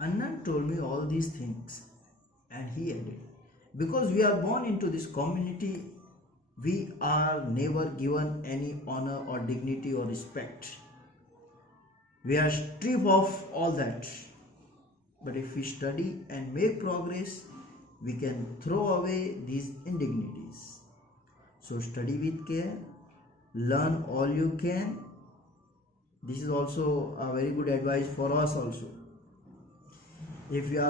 Anand told me all these things, and he added, because we are born into this community, we are never given any honor or dignity or respect. We are stripped of all that. But if we study and make progress, we can throw away these indignities. So study with care, learn all you can. This is also a very good advice for us also. If you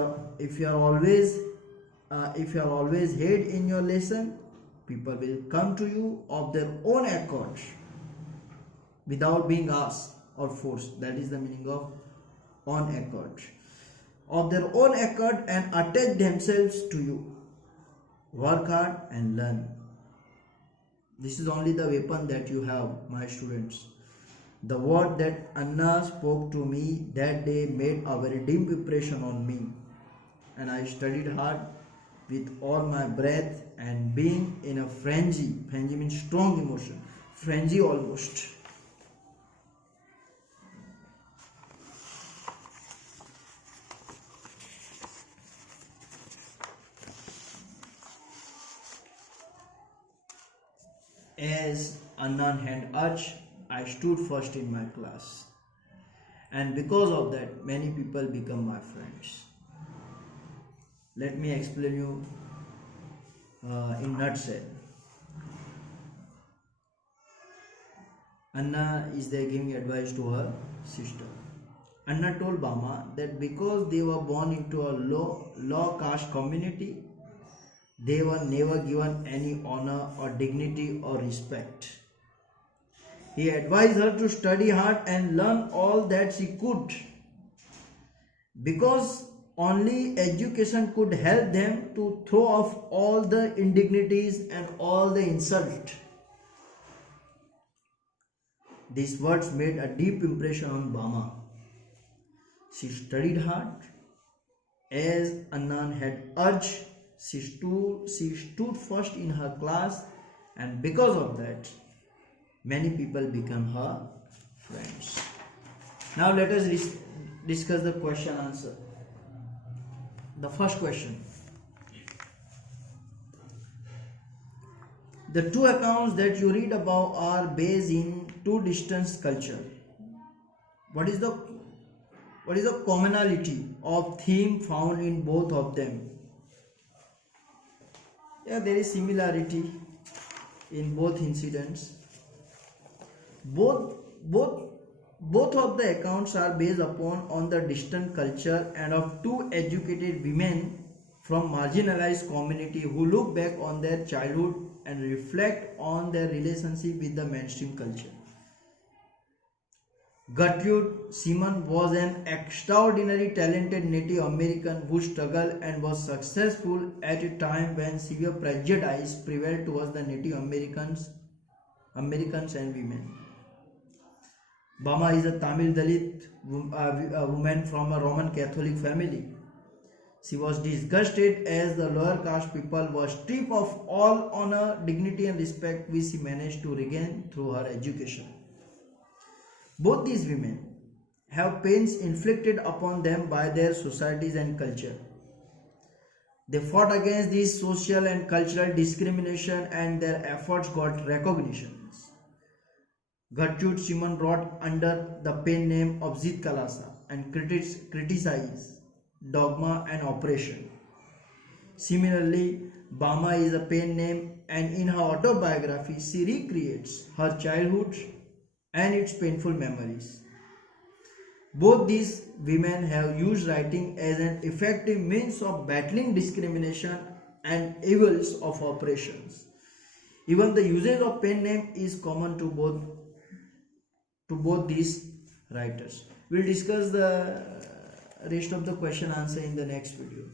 are always head in your lesson, people will come to you of their own accord without being asked or forced. That is the meaning of on accord. Of their own accord and attach themselves to you. Work hard and learn. This is only the weapon that you have, my students. The word that Anna spoke to me that day made a very deep impression on me, and I studied hard with all my breath and being in a frenzy. Frenzy means strong emotion. Frenzy almost. As Anand had urged, I stood first in my class, and because of that, many people become my friends. Let me explain you in nutshell. Anna is there giving advice to her sister. Anna told Bama that because they were born into a low caste community, they were never given any honor or dignity or respect. He advised her to study hard and learn all that she could, because only education could help them to throw off all the indignities and all the insult. These words made a deep impression on Bama. She studied hard as Anand had urged. She stood first in her class, and because of that, many people become her friends. Now let us discuss the question answer. The first question. The two accounts that you read above are based in two distant culture. What is the commonality of theme found in both of them? Yeah, there is similarity in both incidents. Both of the accounts are based on the distant culture and of two educated women from marginalized community who look back on their childhood and reflect on their relationship with the mainstream culture. Gertrude Simon was an extraordinarily talented Native American who struggled and was successful at a time when severe prejudice prevailed towards the Native Americans and women. Bama is a Tamil Dalit woman from a Roman Catholic family. She was disgusted as the lower caste people were stripped of all honor, dignity and respect which she managed to regain through her education. Both these women have pains inflicted upon them by their societies and culture. They fought against this social and cultural discrimination, and their efforts got recognitions. Gertrude Simon wrote under the pen name of Zit Kalasa and criticized dogma and oppression. Similarly, Bama is a pen name, and in her autobiography she recreates her childhood and its painful memories. Both these women have used writing as an effective means of battling discrimination and evils of oppressions. Even the usage of pen name is common to both these writers. We'll discuss the rest of the question answer in the next video.